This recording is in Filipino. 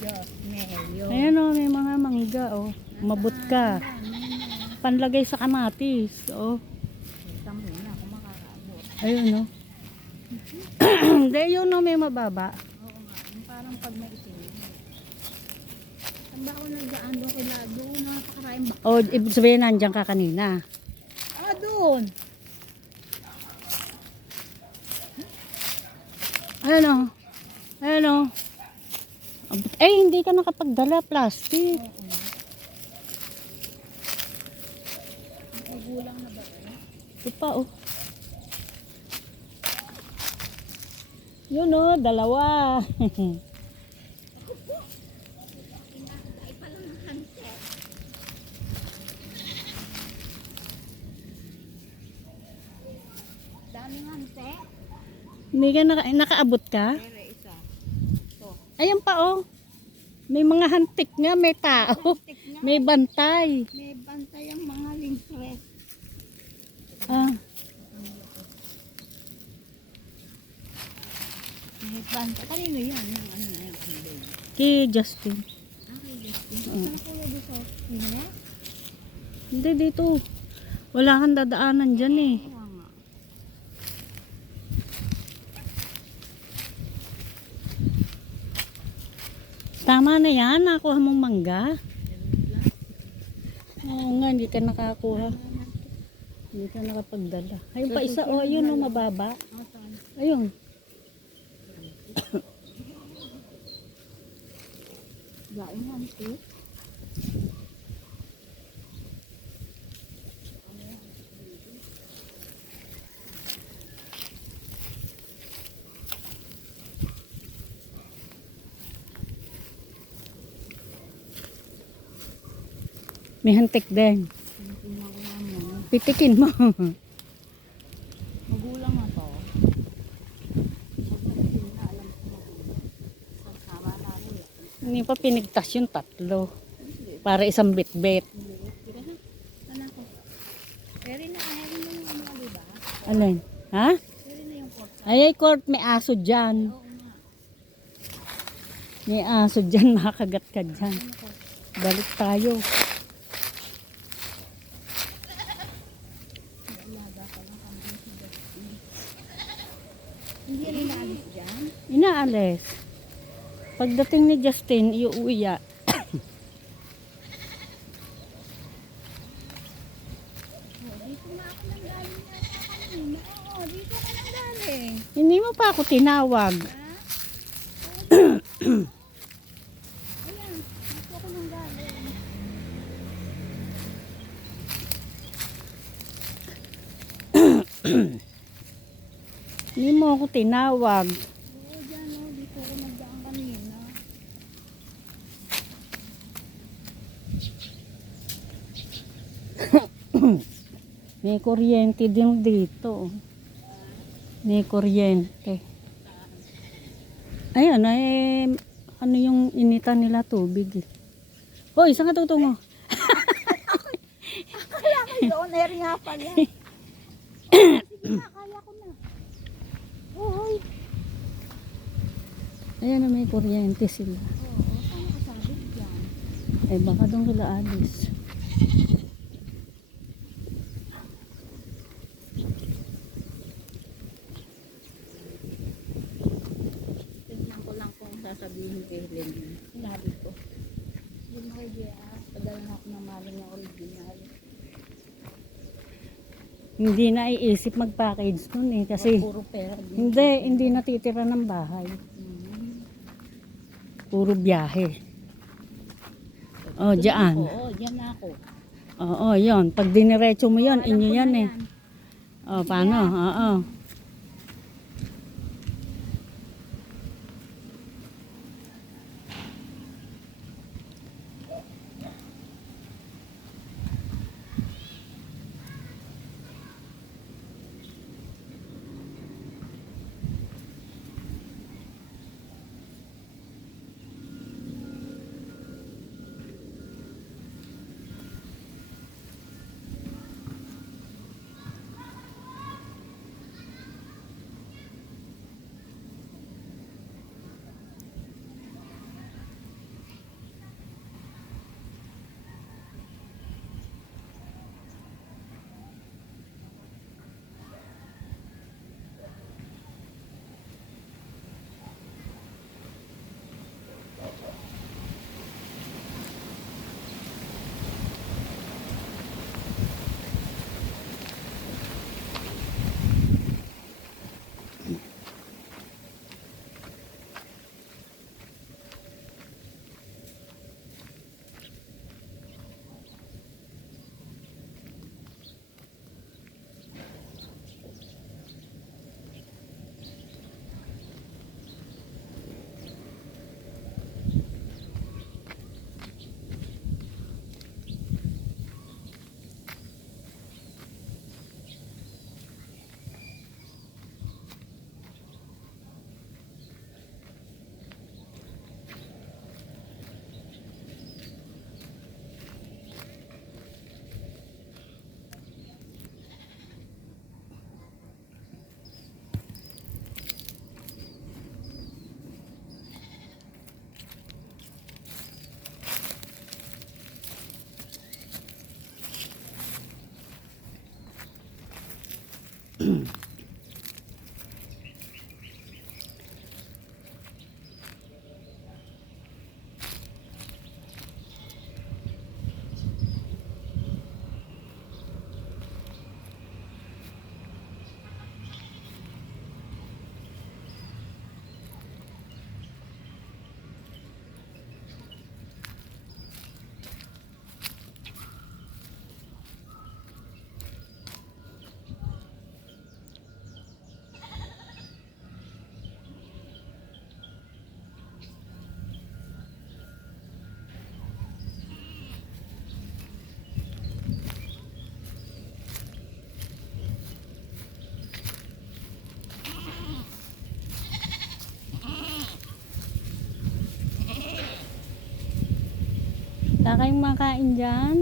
Diyos, Mayo. Ayan o, may mga mangga o. Umabot ka. Panlagay sa kamatis. O. Ito muna kung makakaabot. Ayun o. Hindi, yun o, may mababa. Oo nga, yung parang pag may itim. Saan ba ako nagdaan doon kay Lado? Napakaraming ba? O, ibig sabihin nandiyan ka kanina. Ah, doon! Ayan o. Ayan o. Eh, hindi ka nakapagdala. Plastic. Oo. Magulang na ba ito? Ito pa o. Yun o, dalawa. Ay pala ng handset. Daming handset. Hindi ka nakaabot ka? Pero isa. Ito. Ayan pa oh. May mga hantik nga, may tao. Tik nga. May bantay. May bantay ang mga linkres. Ah, May bantay. Kanino yan? Yung ano na yan? kay Justin. Okay, Justin. Mm. Saan kuya dito? Hindi? Hindi dito. Wala kang dadaanan dyan eh. Kaya nga. Tama na yan, nakuha mong mangga. Oo nga, hindi ka nakakuha. Hindi ka nakapagdala. Ayun pa isa, oh, ayun oh, mababa. Oh, saan? Ayun. Daing handset. May hantik din. Tingnan ko nga muna. Pitikin mo. Magulang na to. Hindi na alam ko magulang. Sama namin eh. Hindi pa pinigtas yung tatlo. Para isang bit-bit. Sige na. Sana ko. Pero na ayaw mo yung ano diba? Alin? Ha? Pero na yung pork. Ay, court, may aso dyan. Oo nga. May aso dyan, makagat ka dyan. Ano ko? Balik tayo. Alaga ka lang kambing si Justin. Hindi rin naalis dyan. Inaalis. Pagdating ni Justin, iuwi ya. Oh, dito na ako nang galing yata kanina. Oo, dito ako nang galing. Hindi mo pa ako tinawag. Ha? Ayan, dito ako nang galing. Hindi mo ako tinawag. Oo, dyan o. Dito ako nagdaan kanina. May kuryente din dito. May kuryente. Ayan, ay, ano yung initan nila tubig eh. Hoy, saan ka tutungo? Kaya ko yun, eri nga pala. Sige na, kaya ko na. Hoy. Ayan na may kuryente sila. Oo, saan nakasabit dyan? Eh baka doon sila alis. Tingnan ko lang kung sasabihin kay Helen. Sinabi ko. Hindi mo kay J.R. Padala na ako ng maling na original. Hindi na iisip mag-package nun eh. Kasi Puro pera din. hindi natitira ng bahay. Hmm. Puro biyahe. Oh, dyan. Oo, dyan na ako. Oo, yun. Pag diniretso mo yun, Alam inyo ko yan na eh. Oh, paano? Oo. Wala kayong makain dyan?